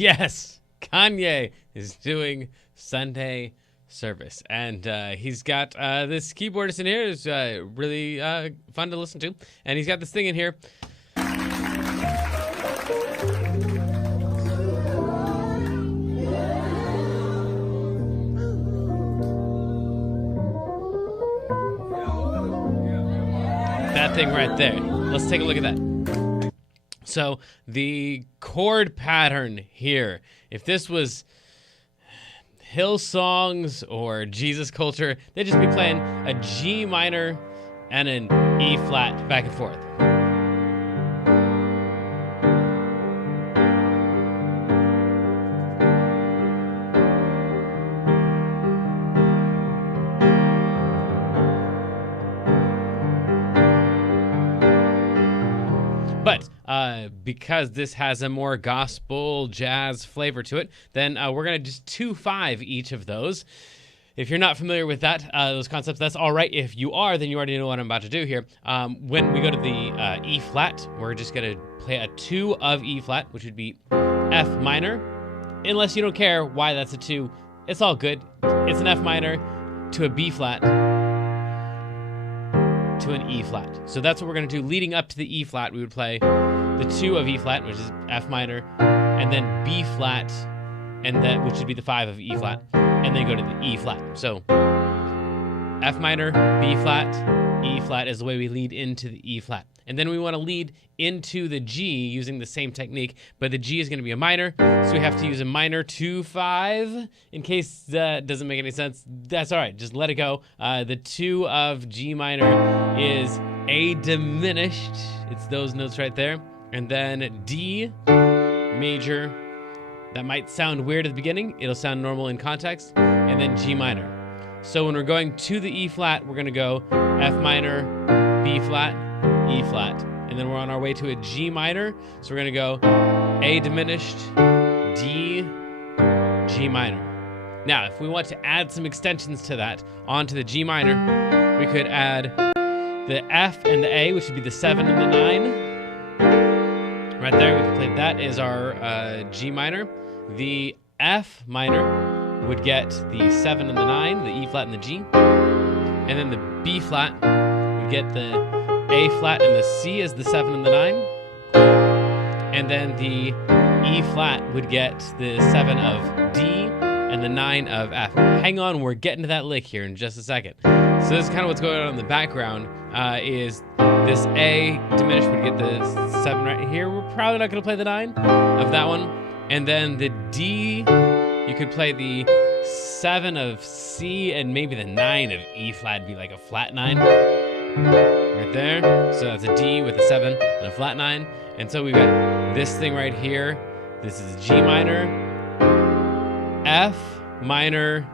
Yes, Kanye is doing Sunday service, and he's got this keyboardist in here is really fun to listen to, and he's got this thing in here. That thing right there. Let's take a look at that. So the chord pattern here, if this was Hillsongs or Jesus Culture, they'd just be playing a G minor and an E flat back and forth. But because this has a more gospel jazz flavor to it, then we're going to just 2/5 each of those. If you're not familiar with that, those concepts, that's all right. If you are, then you already know what I'm about to do here. When we go to the E flat, we're just going to play a 2 of E flat, which would be F minor. Unless you don't care why that's a 2, it's all good. It's an F minor to a B flat to an E flat. So that's what we're going to do. Leading up to the E flat, we would play the 2 of E flat, which is F minor, and then B flat, and that which would be the 5 of E flat, and then go to the E flat. So F minor, B flat, E flat is the way we lead into the E flat. And then we want to lead into the G using the same technique, but the G is going to be a minor, so we have to use a minor 2/5. In case that doesn't make any sense, that's all right. Just let it go. The 2 of G minor is A diminished. It's those notes right there. And then D major. That might sound weird at the beginning. It'll sound normal in context. And then G minor. So when we're going to the E flat, we're going to go F minor, B flat, E flat. And then we're on our way to a G minor. So we're going to go A diminished, D, G minor. Now, if we want to add some extensions to that onto the G minor, we could add the F and the A, which would be the 7 and the 9. Right there, we can play that as our G minor. The F minor would get the 7 and the 9, the E flat and the G. And then the B flat would get the A flat and the C as the 7 and the 9. And then the E flat would get the 7 of D and the 9 of F. Hang on, we're getting to that lick here in just a second. So this is kind of what's going on in the background, is this A diminished would get the 7 right here. We're probably not going to play the 9 of that one. And then the D, you could play the 7 of C and maybe the 9 of E flat, be like a flat 9. Right there. So that's a D with a 7 and a flat 9. And so we've got this thing right here. This is G minor, F minor,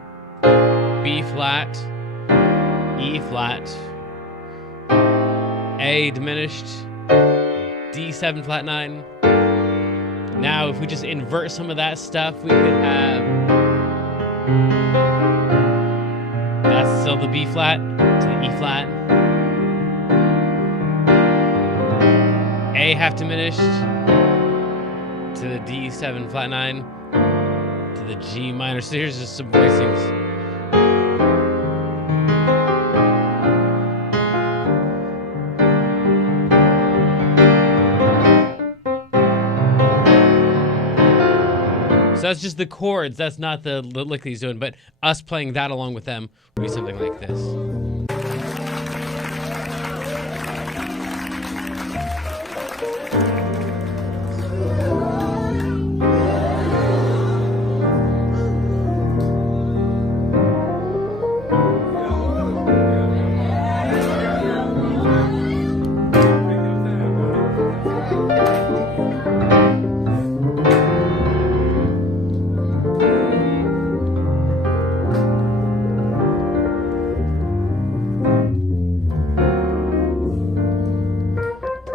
B flat, E flat, A diminished, D7 flat 9. Now, if we just invert some of that stuff, we could have, that's still the B flat to the E flat, A half diminished to the D7 flat 9 to the G minor. So here's just some voicings. So that's just the chords. That's not the lick that he's doing, but us playing that along with them would be something like this.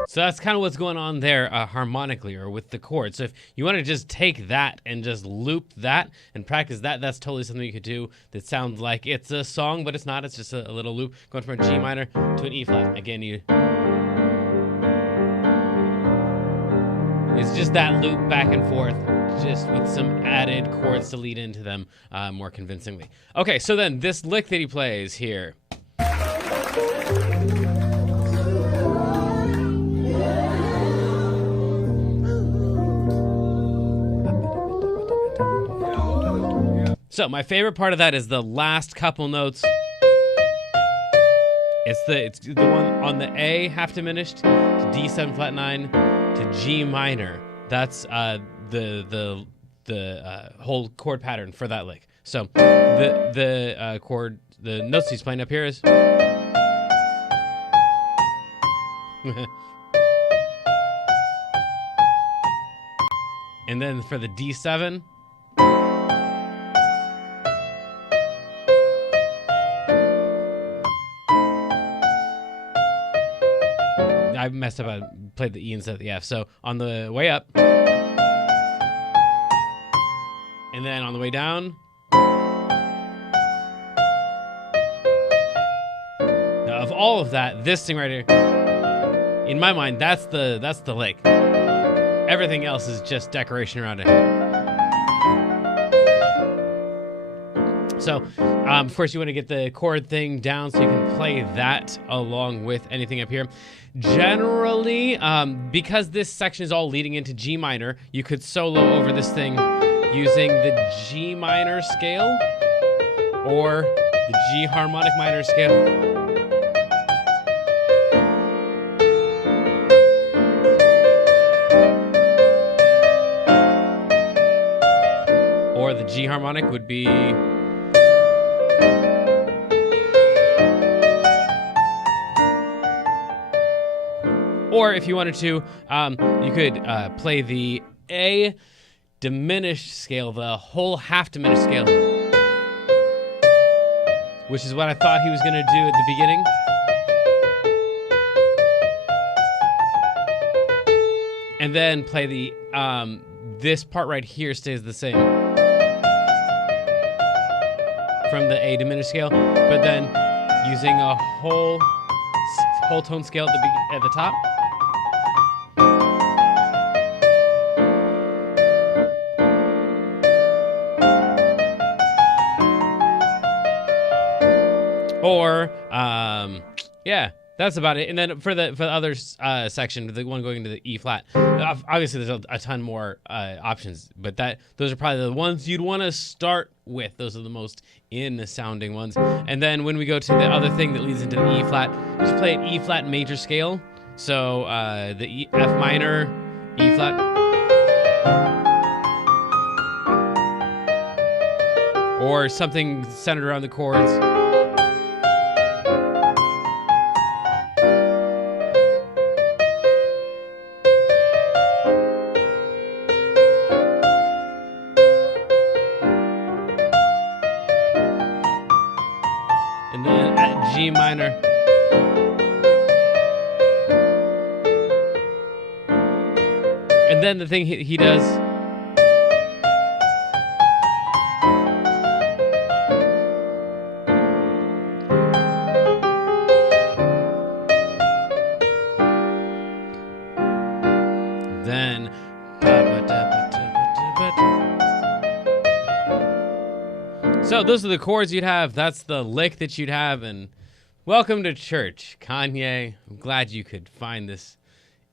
So that's kind of what's going on there harmonically or with the chords. So if you want to just take that and just loop that and practice that, that's totally something you could do that sounds like it's a song, but it's not. It's just a little loop going from a G minor to an E flat. Again, you It's just that loop back and forth, just with some added chords to lead into them more convincingly. Okay, so then this lick that he plays here. So my favorite part of that is the last couple notes. It's the one on the A half diminished to D7 flat 9 to G minor. That's the whole chord pattern for that lick. So the chord, the notes he's playing up here is. And then for the D7. I messed up. I played the E instead of the F. So on the way up, and then on the way down. Now, of all of that, this thing right here, in my mind, that's the lick. Everything else is just decoration around it. So, of course, you want to get the chord thing down so you can play that along with anything up here. Generally, because this section is all leading into G minor, you could solo over this thing using the G minor scale or the G harmonic minor scale. Or the G harmonic would be... Or if you wanted to, you could play the A diminished scale, the whole half diminished scale, which is what I thought he was going to do at the beginning. And then play the, this part right here stays the same from the A diminished scale, but then using a whole tone scale at the top. Or, yeah, that's about it. And then for the other section, the one going into the E flat, obviously there's a ton more options, but those are probably the ones you'd want to start with. Those are the most in-sounding ones. And then when we go to the other thing that leads into the E flat, just play an E flat major scale. So the F minor, E flat. Or something centered around the chords. And then at G minor. And then the thing he does. Then. So those are the chords you'd have. That's the lick that you'd have. And welcome to church, Kanye. I'm glad you could find this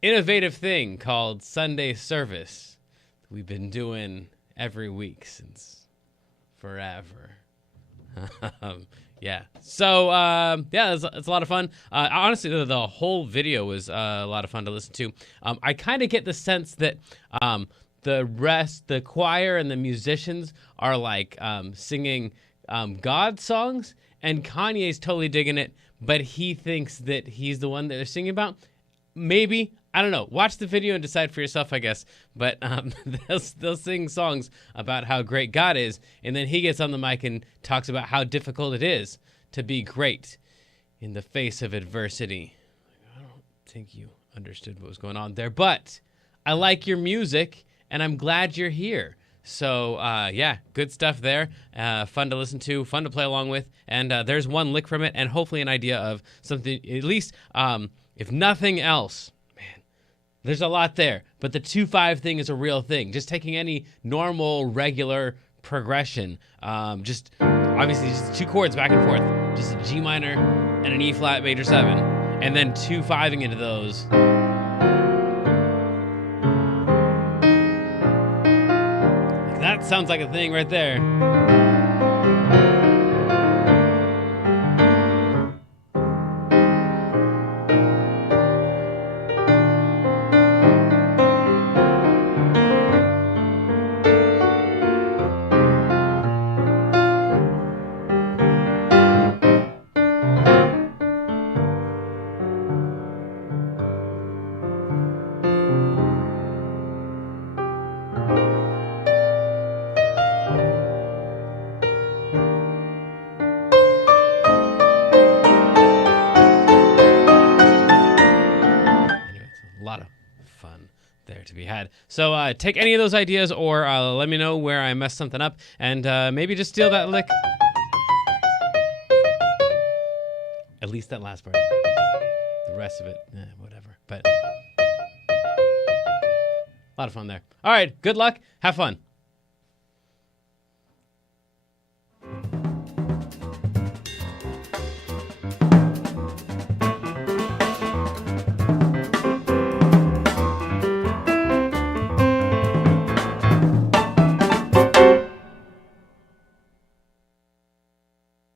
innovative thing called Sunday service that we've been doing every week since forever. Yeah. So, yeah, it's a lot of fun. Honestly, the whole video was a lot of fun to listen to. I kind of get the sense that the choir and the musicians are like singing God songs, and Kanye's totally digging it, but he thinks that he's the one that they're singing about. Maybe. I don't know. Watch the video and decide for yourself, I guess. But they'll sing songs about how great God is, and then he gets on the mic and talks about how difficult it is to be great in the face of adversity. I don't think you understood what was going on there, but I like your music, and I'm glad you're here. So, yeah, good stuff there. Fun to listen to, fun to play along with, and there's one lick from it, and hopefully an idea of something, at least, if nothing else. There's a lot there, but the 2-5 thing is a real thing. Just taking any normal, regular progression, just obviously just 2 chords back and forth, just a G minor and an E flat major 7, and then 2-5ing into those. That sounds like a thing right there. There to be had. So take any of those ideas, or let me know where I messed something up, and maybe just steal that lick. At least that last part. The rest of it, whatever. But a lot of fun there. All right, good luck. Have fun.